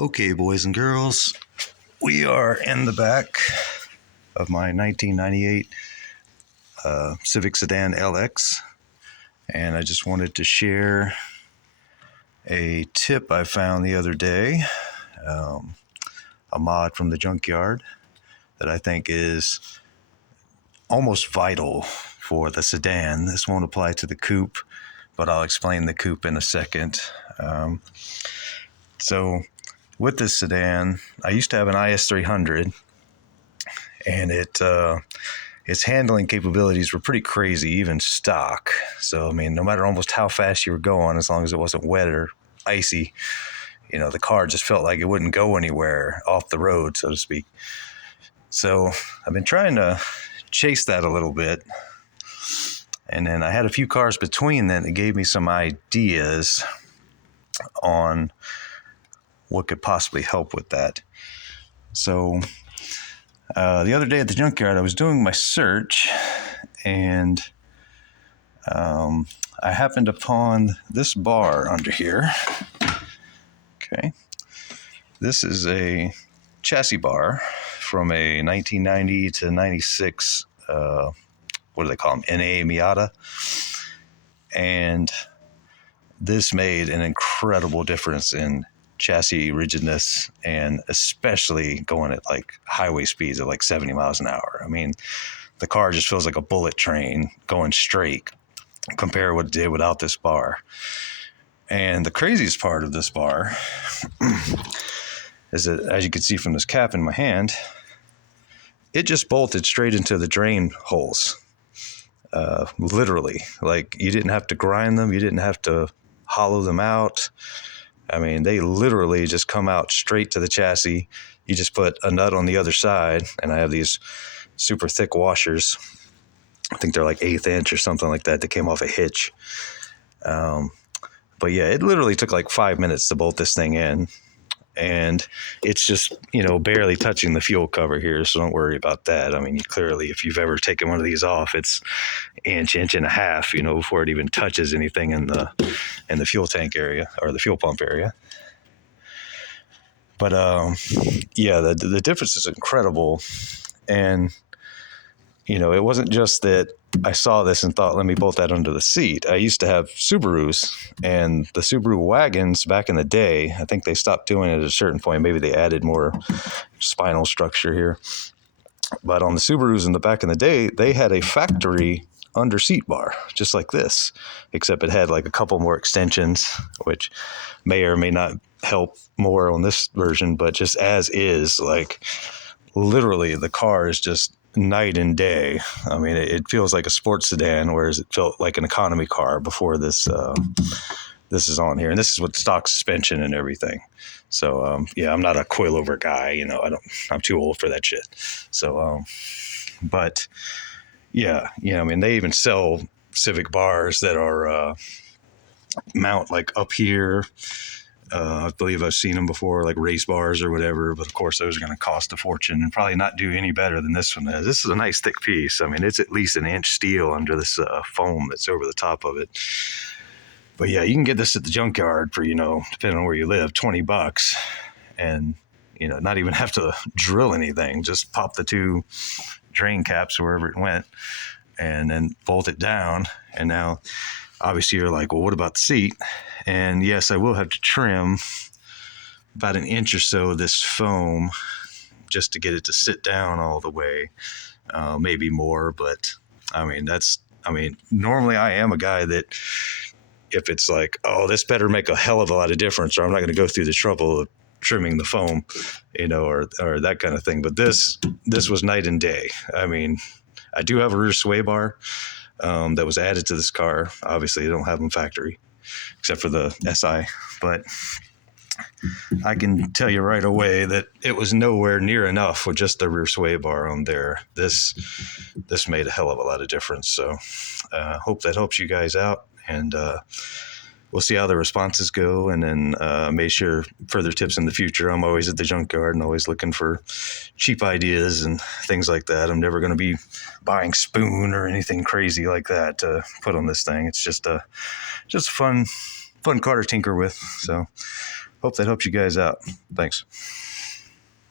Okay, boys and girls, we are in the back of my 1998 Civic Sedan LX, and I just wanted to share a tip I found the other day, a mod from the junkyard that I think is almost vital for the sedan. This won't apply to the coupe, but I'll explain the coupe in a second. So with this sedan, I used to have an IS300, and its handling capabilities were pretty crazy, even stock. So, I mean, no matter almost how fast you were going, as long as it wasn't wet or icy, the car just felt like it wouldn't go anywhere off the road, so to speak. So I've been trying to chase that a little bit. And then I had a few cars between that gave me some ideas on what could possibly help with that. So the other day at the junkyard, I was doing my search, and I happened upon this bar under here. Okay. This is a chassis bar from a 1990 to 96, what do they call them? NA Miata. And this made an incredible difference in chassis rigidness, and especially going at like highway speeds of like 70 miles an hour. I mean, the car just feels like a bullet train going straight compared to what it did without this bar. And the craziest part of this bar is that, as you can see from this cap in my hand, it just bolted straight into the drain holes. Literally, like, you didn't have to grind them, you didn't have to hollow them out. I mean, they literally just come out straight to the chassis. You just put a nut on the other side, and I have these super thick washers. I think they're like 1/8 inch or something like that came off a hitch. But yeah, it literally took like 5 minutes to bolt this thing in. And it's just, barely touching the fuel cover here, so don't worry about that. I mean, clearly, if you've ever taken one of these off, it's inch and a half, before it even touches anything in the fuel tank area or the fuel pump area. But yeah, the difference is incredible. And it wasn't just that I saw this and thought, let me bolt that under the seat. I used to have Subarus, and the Subaru wagons back in the day, I think they stopped doing it at a certain point. Maybe they added more spinal structure here. But on the Subarus in the back in the day, they had a factory under seat bar, just like this, except it had like a couple more extensions, which may or may not help more on this version, but just as is, like, literally the car is just night and day. I mean, it feels like a sports sedan, whereas it felt like an economy car before this is on here. And this is with stock suspension and everything. So yeah, I'm not a coilover guy. I'm too old for that shit. So but yeah, I mean, they even sell Civic bars that are mount like up here. I believe I've seen them before, like race bars or whatever, but of course those are going to cost a fortune and probably not do any better than this one is. This is a nice thick piece. I mean, it's at least 1 inch steel under this foam that's over the top of it. But yeah, you can get this at the junkyard for, depending on where you live, $20, and, not even have to drill anything. Just pop the 2 drain caps wherever it went and then bolt it down. And now, obviously, you're like, well, what about the seat? And yes, I will have to trim about 1 inch or so of this foam just to get it to sit down all the way, maybe more. But I mean, normally I am a guy that if it's like, oh, this better make a hell of a lot of difference, or I'm not going to go through the trouble of trimming the foam, or that kind of thing. But this was night and day. I mean, I do have a rear sway bar that was added to this car. Obviously, they don't have them factory, except for the SI. But I can tell you right away that it was nowhere near enough with just the rear sway bar on there. This made a hell of a lot of difference. So hope that helps you guys out. And we'll see how the responses go, and then may share further tips in the future. I'm always at the junkyard and always looking for cheap ideas and things like that. I'm never going to be buying spoon or anything crazy like that to put on this thing. It's just a fun car to tinker with. So Hope that helps you guys out. Thanks.